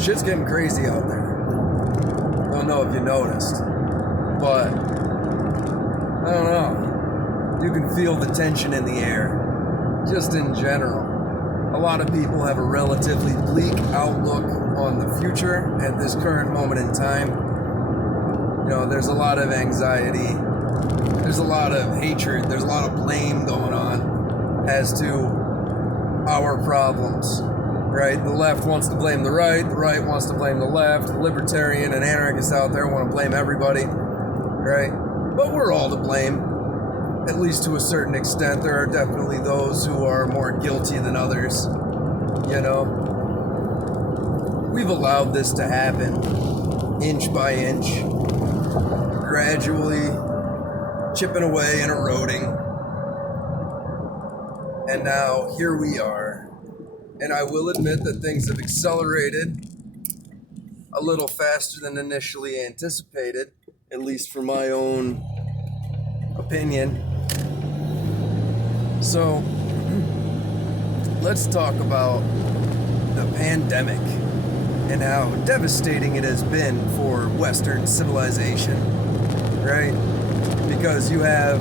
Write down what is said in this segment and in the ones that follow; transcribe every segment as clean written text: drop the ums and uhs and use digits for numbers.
Shit's getting crazy out there. I don't know if you noticed, but I don't know. You can feel the tension in the air, just in general. A lot of people have a relatively bleak outlook on the future at this current moment in time. You know, there's a lot of anxiety, there's a lot of hatred, there's a lot of blame going on as to our problems. Right? The left wants to blame the right wants to blame the left, the libertarian and anarchists out there want to blame everybody, right? But we're all to blame, at least to a certain extent. There are definitely those who are more guilty than others, you know? We've allowed this to happen, inch by inch, gradually chipping away and eroding. And now, here we are. And I will admit that things have accelerated a little faster than initially anticipated, at least for my own opinion. So, let's talk about the pandemic and how devastating it has been for Western civilization, right? Because you have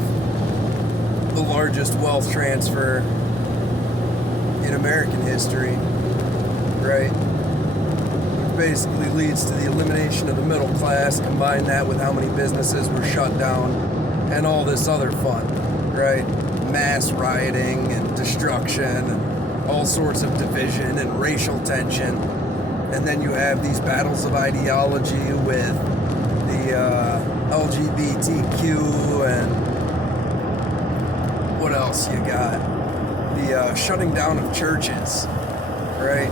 the largest wealth transfer in American history, right? Which basically leads to the elimination of the middle class. Combine that with how many businesses were shut down and all this other fun, right? Mass rioting and destruction and all sorts of division and racial tension. And then you have these battles of ideology with the LGBTQ and what else you got? The shutting down of churches, right?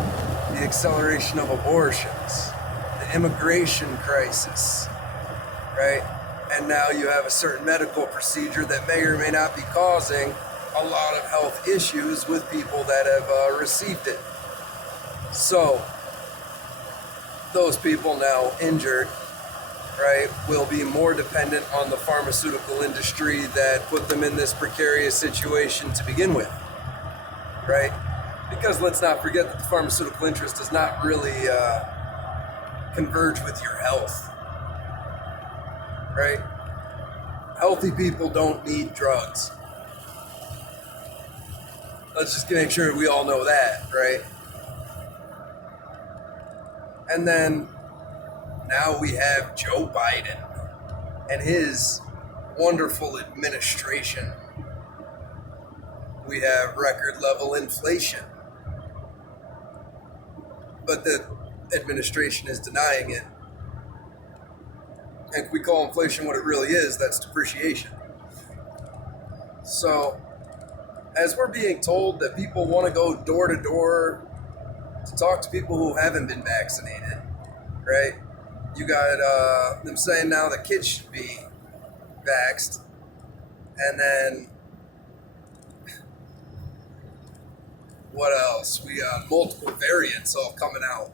The acceleration of abortions, the immigration crisis, right? And now you have a certain medical procedure that may or may not be causing a lot of health issues with people that have received it. So, those people now injured, right, will be more dependent on the pharmaceutical industry that put them in this precarious situation to begin with. Right? Because let's not forget that the pharmaceutical interest does not really converge with your health. Right? Healthy people don't need drugs. Let's just make sure we all know that, right? And then now we have Joe Biden and his wonderful administration. We have record level inflation. But the administration is denying it. And if we call inflation what it really is, that's depreciation. So, as we're being told that people want to go door to door to talk to people who haven't been vaccinated, right? You got them saying now that kids should be vaxxed. And then what else? We got multiple variants all coming out.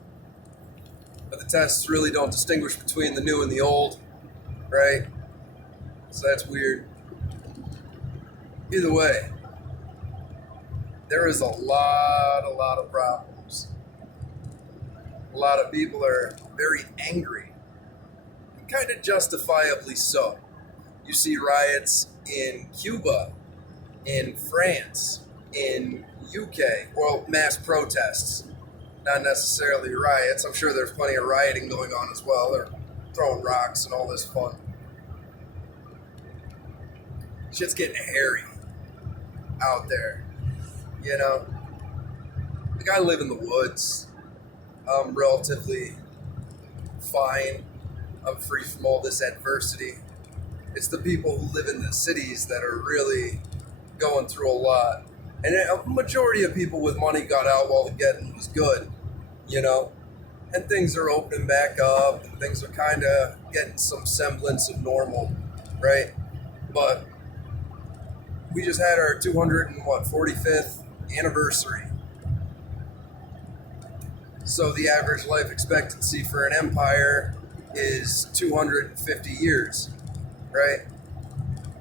But the tests really don't distinguish between the new and the old, right? So that's weird. Either way, there is a lot of problems. A lot of people are very angry, and kind of justifiably so. You see riots in Cuba, in France, in UK, well, mass protests, not necessarily riots. I'm sure there's plenty of rioting going on as well. They're throwing rocks and all this fun. Shit's getting hairy out there, you know? Like, I live in the woods. I'm relatively fine. I'm free from all this adversity. It's the people who live in the cities that are really going through a lot. And a majority of people with money got out while the getting was good, you know? And things are opening back up, and things are kind of getting some semblance of normal, right? But we just had our 245th anniversary. So the average life expectancy for an empire is 250 years, right?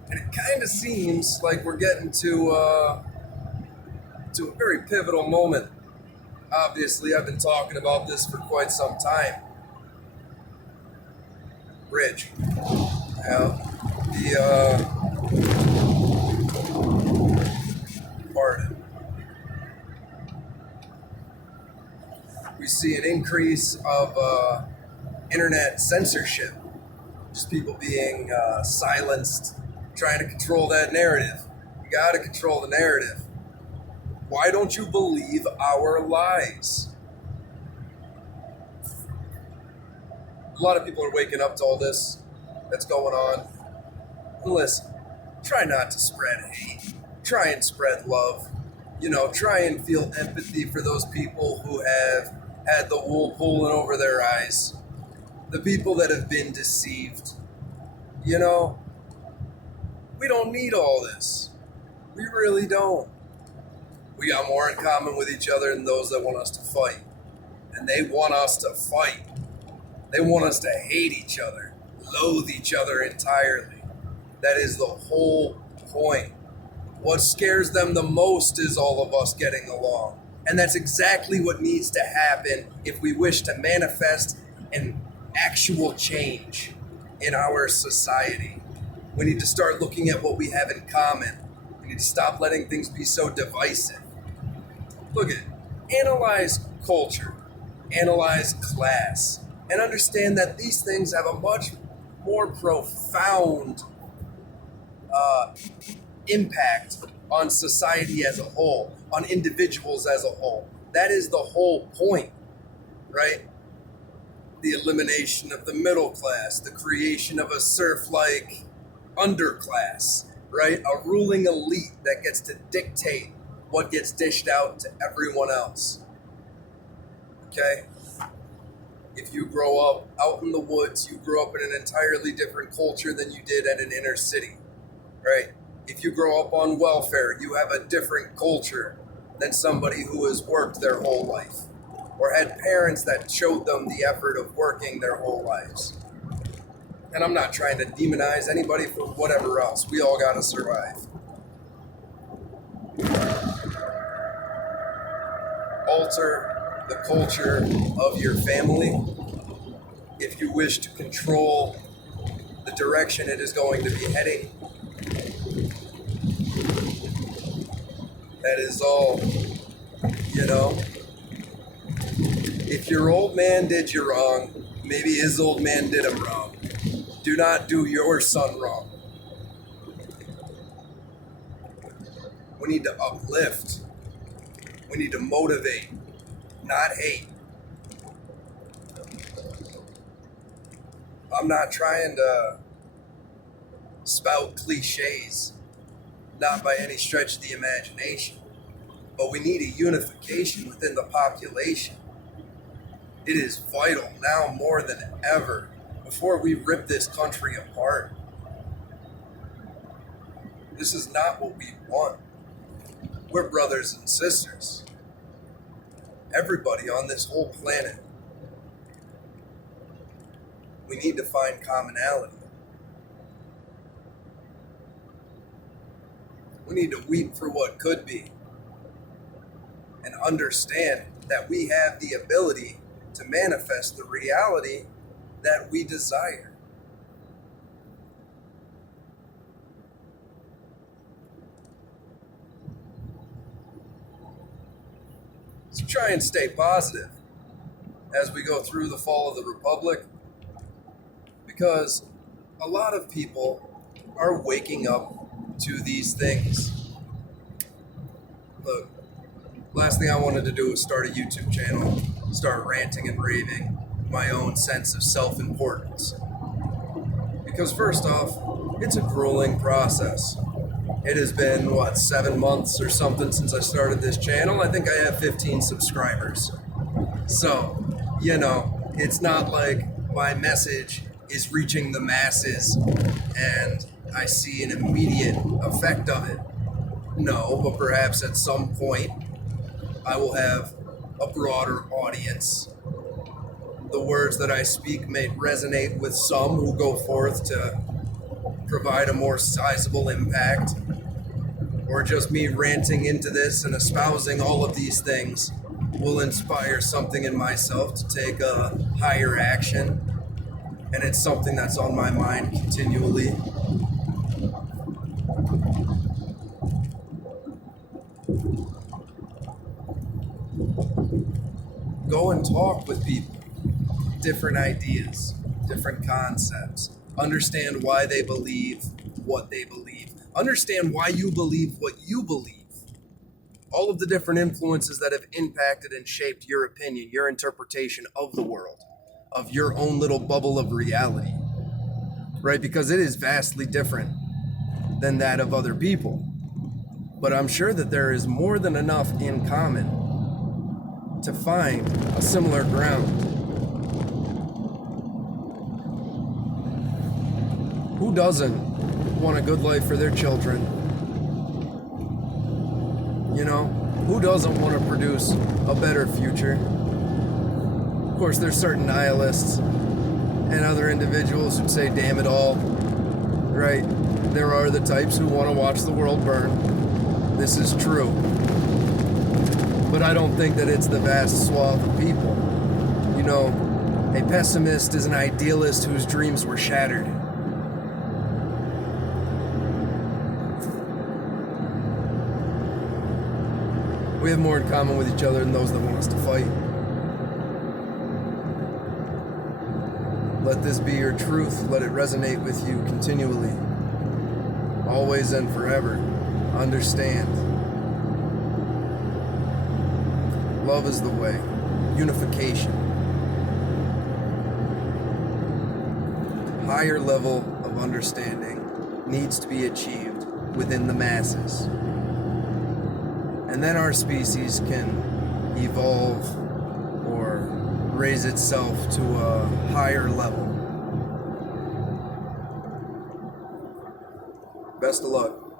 And it kind of seems like we're getting to a very pivotal moment Obviously, I've been talking about this for quite some time. Bridge. Yeah. Pardon. We see an increase of internet censorship. Just people being silenced, trying to control that narrative. You gotta control the narrative. Why don't you believe our lies? A lot of people are waking up to all this that's going on. And listen, try not to spread hate. Try and spread love. Try and feel empathy for those people who have had the wool pulling over their eyes. The people that have been deceived. We don't need all this. We really don't. We got more in common with each other than those that want us to fight. And they want us to fight. They want us to hate each other, loathe each other entirely. That is the whole point. What scares them the most is all of us getting along. And that's exactly what needs to happen if we wish to manifest an actual change in our society. We need to start looking at what we have in common. We need to stop letting things be so divisive. Look at it. Analyze culture. Analyze class. And understand that these things have a much more profound impact on society as a whole, on individuals as a whole. That is the whole point, right? The elimination of the middle class, the creation of a serf-like underclass, right? A ruling elite that gets to dictate what gets dished out to everyone else. Okay? If you grow up out in the woods, you grow up in an entirely different culture than you did at an inner city, right? If you grow up on welfare, you have a different culture than somebody who has worked their whole life or had parents that showed them the effort of working their whole lives. And I'm not trying to demonize anybody for whatever else. We all gotta survive. Alter the culture of your family if you wish to control the direction it is going to be heading. That is all. If your old man did you wrong, maybe his old man did him wrong. Do not do your son wrong. We need to uplift. We need to motivate, not hate. I'm not trying to spout cliches, not by any stretch of the imagination, but we need a unification within the population. It is vital now more than ever before we rip this country apart. This is not what we want. We're brothers and sisters. Everybody on this whole planet. We need to find commonality. We need to weep for what could be and understand that we have the ability to manifest the reality that we desire. So try and stay positive as we go through the fall of the Republic, because a lot of people are waking up to these things. Look, last thing I wanted to do was start a YouTube channel, start ranting and raving my own sense of self-importance. Because first off, it's a grueling process. It has been, 7 months or something since I started this channel. I think I have 15 subscribers. So, it's not like my message is reaching the masses and I see an immediate effect of it. No, but perhaps at some point I will have a broader audience. The words that I speak may resonate with some who go forth to provide a more sizable impact, or just me ranting into this and espousing all of these things will inspire something in myself to take a higher action, and it's something that's on my mind continually. Go and talk with people, different ideas, different concepts. Understand why they believe what they believe. Understand why you believe what you believe. All of the different influences that have impacted and shaped your opinion, your interpretation of the world, of your own little bubble of reality, right? Because it is vastly different than that of other people. But I'm sure that there is more than enough in common to find a similar ground. Who doesn't want a good life for their children? You know, who doesn't want to produce a better future? Of course, there's certain nihilists and other individuals who'd say, damn it all, right? There are the types who want to watch the world burn. This is true. But I don't think that it's the vast swath of people. You know, a pessimist is an idealist whose dreams were shattered. We have more in common with each other than those that want us to fight. Let this be your truth. Let it resonate with you continually, always and forever. Understand. Love is the way. Unification. Higher level of understanding needs to be achieved within the masses. And then our species can evolve or raise itself to a higher level. Best of luck.